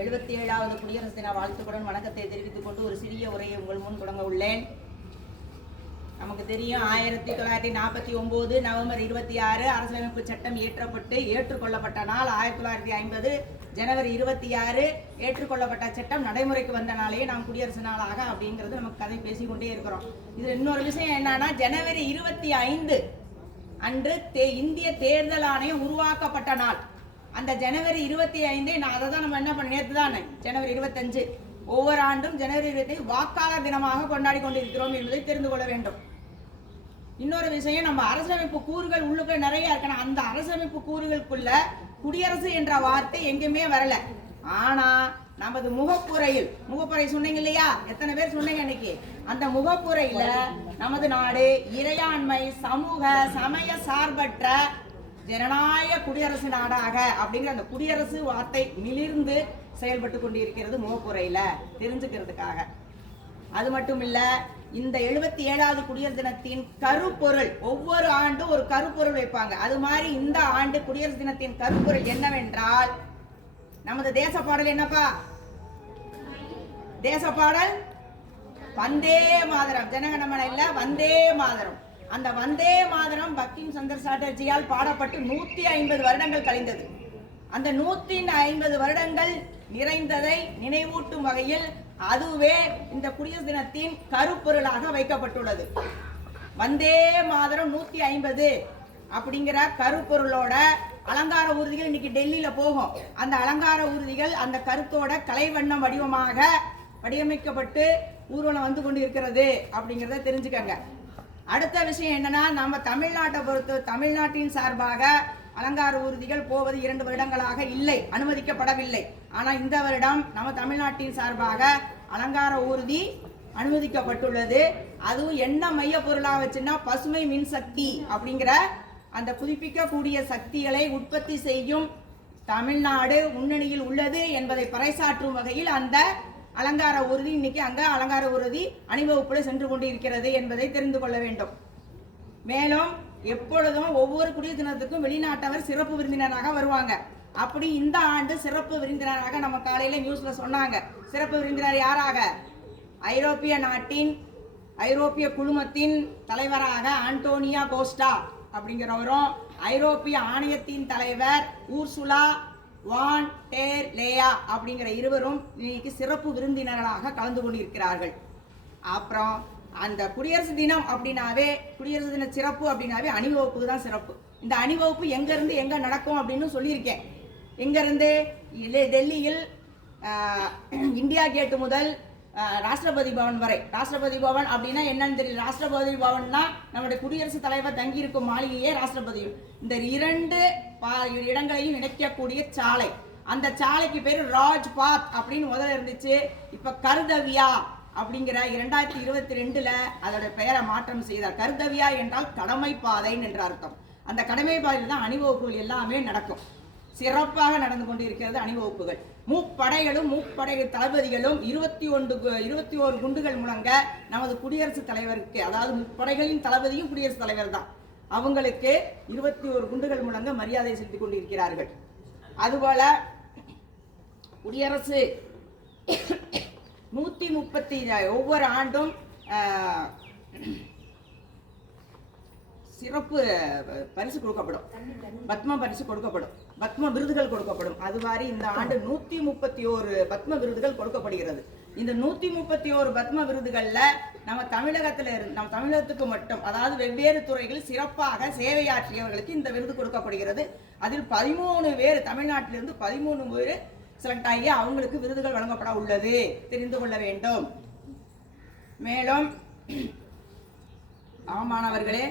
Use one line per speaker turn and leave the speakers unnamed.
எழுபத்தி ஏழாவது குடியரசு தின வாழ்த்துக்களுடன் வணக்கத்தை தெரிவித்துக் கொண்டு ஒரு சிறிய உரையை உங்கள் முன் தொடங்க உள்ளேன். நமக்கு தெரியும் ஆயிரத்தி தொள்ளாயிரத்தி நாற்பத்தி ஒன்பது நவம்பர் இருபத்தி ஆறு அரசியலமைப்பு சட்டம் இயற்றப்பட்டு ஏற்றுக்கொள்ளப்பட்ட நாள். ஆயிரத்தி தொள்ளாயிரத்தி ஐம்பது ஜனவரி இருபத்தி ஆறு ஏற்றுக்கொள்ளப்பட்ட சட்டம் நடைமுறைக்கு வந்த நாளையே நாம் குடியரசு நாளாக அப்படிங்கிறது நமக்கு கதை பேசிக்கொண்டே இருக்கிறோம். இதில் இன்னொரு விஷயம் என்னன்னா ஜனவரி இருபத்தி ஐந்து அன்று தே இந்திய தேர்தல் ஆணையம் உருவாக்கப்பட்ட நாள். அந்த ஜனவரி இருபத்தி ஐந்து நான் அதை தான் நம்ம என்ன பண்ண நேற்று தானே ஜனவரி இருபத்தஞ்சு. ஒவ்வொரு ஆண்டும் ஜனவரி இருபத்தி வாக்காளர் தினமாக கொண்டாடி கொண்டிருக்கிறோம் என்பதை தெரிந்து கொள்ள வேண்டும். இன்னொரு விஷயம் நம்ம அரசமைப்பு கூறுகள் உள்ளுக்குள்ள நிறைய இருக்கணும் அந்த அரசமைப்பு கூறுகளுக்குள்ள குடியரசு என்ற வார்த்தை எங்கேயுமே வரல. ஆனா நமது முகப்புறையில் முகப்புறை சொன்னீங்க இல்லையா? எத்தனை பேர் சொன்னீங்க இன்னைக்கு அந்த முகப்புறையில நமது நாடு இறையாண்மை சமூக சமய சார்பற்ற ஜனநாயக குடியரசு நாடாக அப்படிங்கிற அந்த குடியரசு வார்த்தை மிளிர்ந்து செயல்பட்டு கொண்டிருக்கிறது முகப்புரையில தெரிஞ்சுக்கிறதுக்காக. அது மட்டும் இல்ல இந்த எழுபத்தி ஏழாவது குடியரசு தினத்தின் கருப்பொருள் ஒவ்வொரு ஆண்டும் ஒரு கருப்பொருள் வைப்பாங்க. அது மாதிரி இந்த ஆண்டு குடியரசு தினத்தின் கருப்பொருள் என்னவென்றால் நமது தேச பாடல் என்னப்பா? தேச பாடல் வந்தே மாதரம். ஜனகணமன இல்ல வந்தே மாதரம். அந்த வந்தே மாதரம் பக்கிம் சந்தர் சாட்டர்ஜியால் பாடப்பட்டு நூத்தி ஐம்பது வருடங்கள் கழிந்தது. அந்த நூத்தி ஐம்பது வருடங்கள் நிறைந்ததை நினைவூட்டும் வகையில் அதுவே இந்த குடியரசு தினத்தின் கருப்பொருளாக வைக்கப்பட்டுள்ளது. வந்தே மாதரம் நூத்தி ஐம்பது அப்படிங்கிற கருப்பொருளோட அலங்கார ஊர்திகள் இன்னைக்கு டெல்லியில போகும். அந்த அலங்கார ஊர்திகள் அந்த கருத்தோட கலைவண்ணம் வடிவமாக வடிவமைக்கப்பட்டு ஊர்வலம் வந்து கொண்டு இருக்கிறது அப்படிங்கிறத தெரிஞ்சுக்கங்க. அடுத்த விஷயம் என்னன்னா நம்ம தமிழ்நாட்டை பொறுத்து தமிழ்நாட்டின் சார்பாக அலங்கார ஊர்திகள் போவது இரண்டு வருடங்களாக இல்லை அனுமதிக்கப்படவில்லை. ஆனால் இந்த வருடம் நம்ம தமிழ்நாட்டின் சார்பாக அலங்கார ஊர்தி அனுமதிக்கப்பட்டுள்ளது. அதுவும் என்ன மைய பொருளாக வச்சுன்னா பசுமை மின்சக்தி அப்படிங்கிற அந்த புதுப்பிக்கக்கூடிய சக்திகளை உற்பத்தி செய்யும் தமிழ்நாடு முன்னணியில் உள்ளது என்பதை பறைசாற்றும் வகையில் அந்த அலங்கார ஊர்தி இன்னைக்கு அங்க அலங்கார ஊர்தி அணிவகுப்புல சென்று கொண்டு இருக்கிறது என்பதை தெரிந்து கொள்ள வேண்டும். மேலும் எப்பொழுதும் ஒவ்வொரு குடியரசு தினத்துக்கும் வெளிநாட்டவர் சிறப்பு விருந்தினராக வருவாங்க. அப்படி இந்த ஆண்டு சிறப்பு விருந்தினராக நம்ம காலையில நியூஸ்ல சொன்னாங்க. சிறப்பு விருந்தினர் யாராக? ஐரோப்பிய நாட்டின் ஐரோப்பிய குழுமத்தின் தலைவராக ஆண்டோனியா கோஸ்டா அப்படிங்கிறவரும் ஐரோப்பிய ஆணையத்தின் தலைவர் ஊர்சுலா வான் டேர் லேயா அப்படிங்கிற இருவரும் இன்னைக்கு சிறப்பு விருந்தினர்களாக கலந்து கொண்டிருக்கிறார்கள். அப்புறம் அந்த குடியரசு தினம் அப்படின்னாவே குடியரசு தின சிறப்பு அப்படின்னாவே அணிவகுப்பு தான் சிறப்பு. இந்த அணிவகுப்பு எங்கேருந்து எங்கே நடக்கும் அப்படின்னு சொல்லியிருக்கேன். எங்கேருந்து? இல்லை, டெல்லியில் இந்தியா கேட்டு முதல் ராஷ்டிரபதி பவன் வரை. ராஷ்டிரபதி பவன் அப்படின்னா என்னன்னு தெரியல ராஷ்டிரபதி பவன்னா நம்முடைய குடியரசுத் தலைவர் தங்கியிருக்கும் மாளிகையே ராஷ்டிரபதி. இந்த இரண்டு பா- இடங்களையும் இணைக்கக்கூடிய சாலை. அந்த சாலைக்கு பேர் ராஜ்பாத் அப்படின்னு முதல்ல இருந்துச்சு. இப்போ கர்தவியா அப்படிங்கிற இரண்டாயிரத்தி இருபத்தி ரெண்டுல அதோட பெயரை மாற்றம் செய்தார். கர்தவியா என்றால் கடமை பாதைன்னு என்ற அர்த்தம். அந்த கடமை பாதையில் தான் அணிவகுப்புகள் எல்லாமே நடக்கும். சிறப்பாக நடந்து கொண்டிருக்கிறது அணிவகுப்புகள். முப்படைகளும் முப்படை தளபதிகளும் இருபத்தி ஒன்று இருபத்தி ஓரு குண்டுகள் முழங்க நமது குடியரசுத் தலைவருக்கு அதாவது முப்படைகளின் தளபதியும் குடியரசுத் தலைவர் தான். அவங்களுக்கு இருபத்தி ஓரு குண்டுகள் முழங்க மரியாதை செலுத்திக் கொண்டிருக்கிறார்கள். அதுபோல குடியரசு நூத்தி முப்பத்தி ஒவ்வொரு ஆண்டும் சிறப்பு பரிசு கொடுக்கப்படும். பத்ம பரிசு கொடுக்கப்படும். பத்ம விருதுகள் கொடுக்கப்படும். அது மாதிரி இந்த ஆண்டு நூத்தி முப்பத்தி ஓரு பத்ம விருதுகள் கொடுக்கப்படுகிறது. இந்த நூத்தி முப்பத்தி ஓரு பத்ம விருதுகள்ல நம்ம தமிழகத்துல இருந்து நம்ம தமிழகத்துக்கு மட்டும் அதாவது வெவ்வேறு துறைகளில் சிறப்பாக சேவையாற்றியவர்களுக்கு இந்த விருது கொடுக்கப்படுகிறது. அதில் பதிமூணு பேர் தமிழ்நாட்டிலிருந்து பதிமூணு பேர் செலக்ட் ஆகி அவங்களுக்கு விருதுகள் வழங்கப்பட உள்ளது. தெரிந்து கொள்ள வேண்டும். மேலும் ஆமாணவர்களே